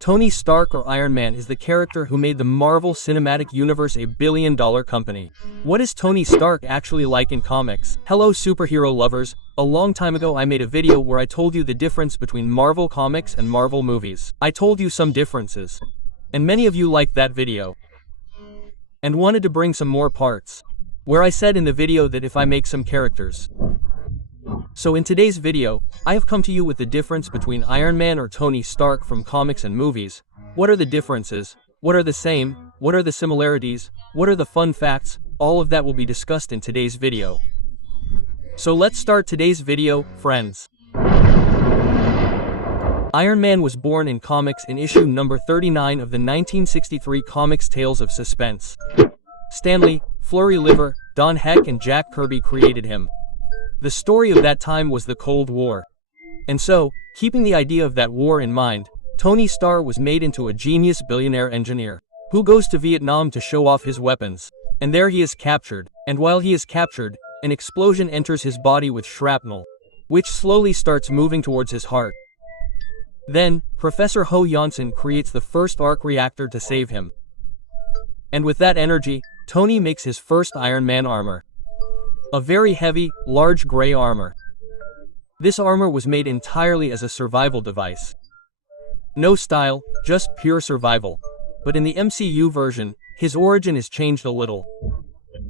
Tony Stark or Iron Man is the character who made the Marvel Cinematic Universe a billion-dollar company. What is Tony Stark actually like in comics? Hello superhero lovers, a long time ago I made a video where I told you the difference between Marvel comics and Marvel movies. I told you some differences. And many of you liked that video. And wanted to bring some more parts. Where I said in the video that if I make some characters. So in today's video, I have come to you with the difference between Iron Man or Tony Stark from comics and movies. What are the differences? What are the same? What are the similarities? What are the fun facts? All of that will be discussed in today's video. So let's start today's video, friends. Iron Man was born in comics in issue number 39 of the 1963 comics Tales of Suspense. Stan Lee, Flurry Liver, Don Heck and Jack Kirby created him. The story of that time was the Cold War. And so, keeping the idea of that war in mind, Tony Stark was made into a genius billionaire engineer, who goes to Vietnam to show off his weapons. And there he is captured, and while he is captured, an explosion enters his body with shrapnel, which slowly starts moving towards his heart. Then, Professor Ho Janssen creates the first arc reactor to save him. And with that energy, Tony makes his first Iron Man armor. A very heavy, large gray armor. This armor was made entirely as a survival device. No style, just pure survival. But in the MCU version, his origin is changed a little.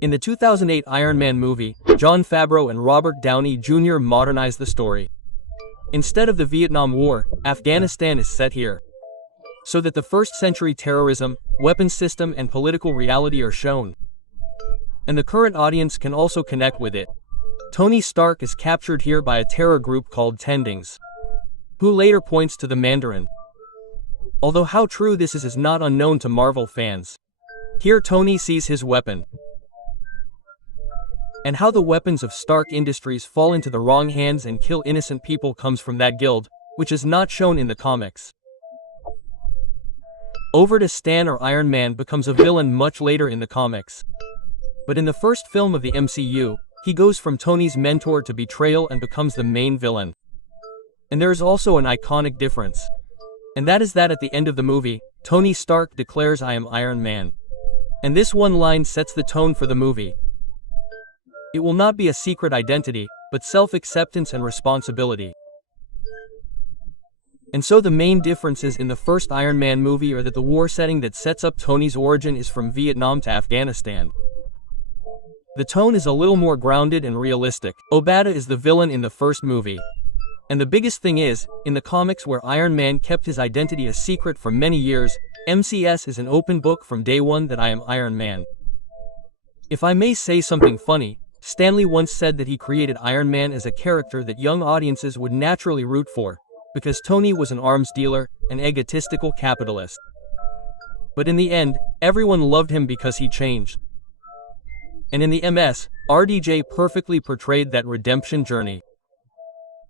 In the 2008 Iron Man movie, Jon Favreau and Robert Downey Jr. modernized the story. Instead of the Vietnam War, Afghanistan is set here. So that the first century terrorism, weapons system and political reality are shown. And the current audience can also connect with it. Tony Stark is captured here by a terror group called Tendings, who later points to the Mandarin. Although how true this is not unknown to Marvel fans. Here Tony sees his weapon. And how the weapons of Stark Industries fall into the wrong hands and kill innocent people comes from that guild, which is not shown in the comics. Over to Stan or Iron Man becomes a villain much later in the comics. But in the first film of the MCU, he goes from Tony's mentor to betrayal and becomes the main villain. And there is also an iconic difference. And that is that at the end of the movie, Tony Stark declares I am Iron Man. And this one line sets the tone for the movie. It will not be a secret identity, but self-acceptance and responsibility. And so the main differences in the first Iron Man movie are that the war setting that sets up Tony's origin is from Vietnam to Afghanistan. The tone is a little more grounded and realistic. Obata is the villain in the first movie. And the biggest thing is, in the comics where Iron Man kept his identity a secret for many years, MCS is an open book from day one that I am Iron Man. If I may say something funny, Stan Lee once said that he created Iron Man as a character that young audiences would naturally root for, because Tony was an arms dealer, an egotistical capitalist. But in the end, everyone loved him because he changed. And in the MS, RDJ perfectly portrayed that redemption journey.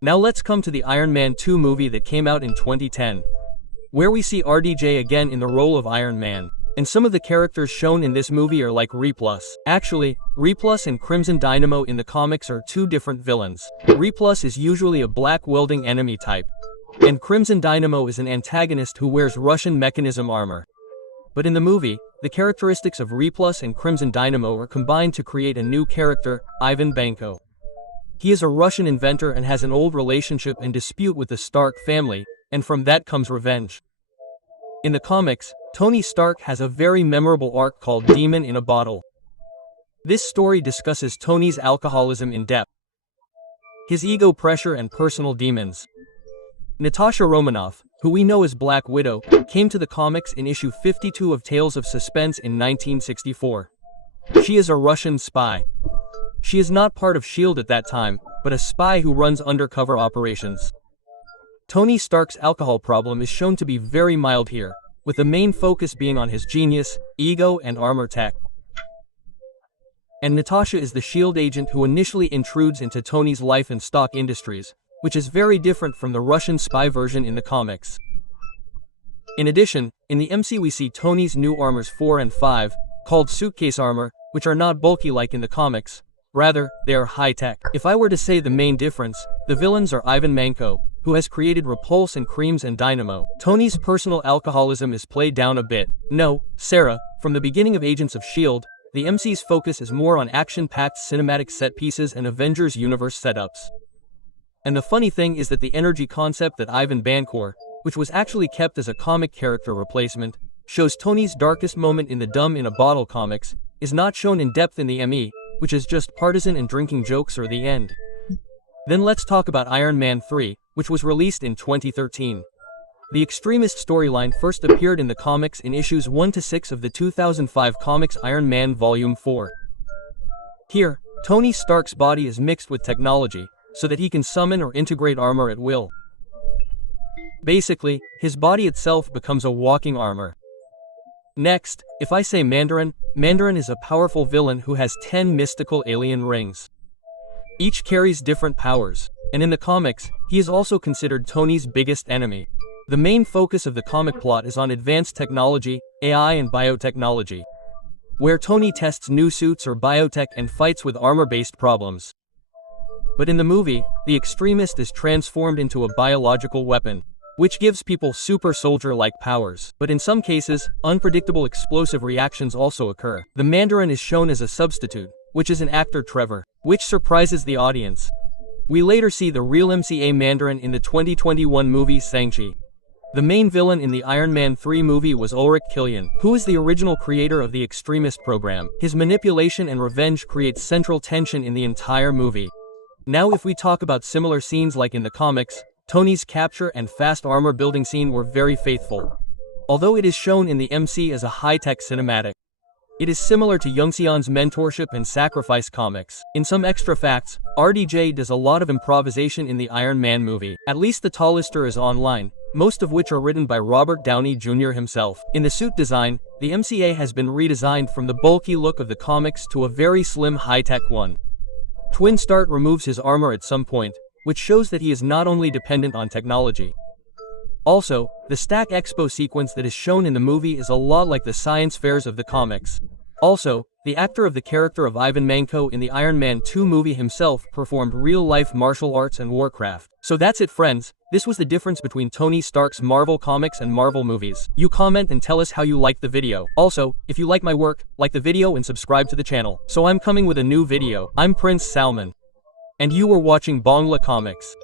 Now let's come to the Iron Man 2 movie that came out in 2010, where we see RDJ again in the role of Iron Man. And some of the characters shown in this movie are like Replus. Actually, Replus and Crimson Dynamo in the comics are two different villains. Replus is usually a black welding enemy type, and Crimson Dynamo is an antagonist who wears Russian mechanism armor. But in the movie, the characteristics of Replus and Crimson Dynamo are combined to create a new character, Ivan Banko. He is a Russian inventor and has an old relationship and dispute with the Stark family, and from that comes revenge. In the comics, Tony Stark has a very memorable arc called Demon in a Bottle. This story discusses Tony's alcoholism in depth, his ego pressure and personal demons. Natasha Romanoff, who we know as Black Widow, came to the comics in issue 52 of Tales of Suspense in 1964. She is a Russian spy. She is not part of S.H.I.E.L.D. at that time, but a spy who runs undercover operations. Tony Stark's alcohol problem is shown to be very mild here, with the main focus being on his genius, ego and armor tech. And Natasha is the S.H.I.E.L.D. agent who initially intrudes into Tony's life and Stark Industries, which is very different from the Russian spy version in the comics. In addition, in the MC we see Tony's new armors 4 and 5, called suitcase armor, which are not bulky like in the comics. Rather, they are high-tech. If I were to say the main difference, the villains are Ivan Manko, who has created Repulse and Creams and Dynamo. Tony's personal alcoholism is played down a bit. No, Sarah, from the beginning of Agents of S.H.I.E.L.D., the MC's focus is more on action-packed cinematic set pieces and Avengers universe setups. And the funny thing is that the energy concept that Ivan Bancor, which was actually kept as a comic character replacement, shows Tony's darkest moment in the Dumb in a Bottle comics, is not shown in depth in the ME, which is just partisan and drinking jokes or the end. Then let's talk about Iron Man 3, which was released in 2013. The Extremist storyline first appeared in the comics in issues 1 to 6 of the 2005 comics Iron Man Volume 4. Here, Tony Stark's body is mixed with technology, so that he can summon or integrate armor at will. Basically, his body itself becomes a walking armor. Next, if I say Mandarin, Mandarin is a powerful villain who has 10 mystical alien rings. Each carries different powers, and in the comics, he is also considered Tony's biggest enemy. The main focus of the comic plot is on advanced technology, AI and biotechnology, where Tony tests new suits or biotech and fights with armor-based problems. But in the movie, the Extremist is transformed into a biological weapon, which gives people super soldier-like powers. But in some cases, unpredictable explosive reactions also occur. The Mandarin is shown as a substitute, which is an actor Trevor, which surprises the audience. We later see the real MCA Mandarin in the 2021 movie Shang-Chi. The main villain in the Iron Man 3 movie was Ulrich Killian, who is the original creator of the Extremist program. His manipulation and revenge creates central tension in the entire movie. Now if we talk about similar scenes like in the comics, Tony's capture and fast armor building scene were very faithful. Although it is shown in the MC as a high-tech cinematic, it is similar to Youngseon's Mentorship and Sacrifice comics. In some extra facts, RDJ does a lot of improvisation in the Iron Man movie. At least the Tollister is online, most of which are written by Robert Downey Jr. himself. In the suit design, the MCA has been redesigned from the bulky look of the comics to a very slim high-tech one. Twin Stark removes his armor at some point, which shows that he is not only dependent on technology. Also, the Stack Expo sequence that is shown in the movie is a lot like the science fairs of the comics. Also, the actor of the character of Ivan Manko in the Iron Man 2 movie himself performed real-life martial arts and warcraft. So that's it friends, this was the difference between Tony Stark's Marvel comics and Marvel movies. You comment and tell us how you liked the video. Also, if you like my work, like the video and subscribe to the channel. So I'm coming with a new video. I'm Prince Salman. And you were watching Bongla Comics.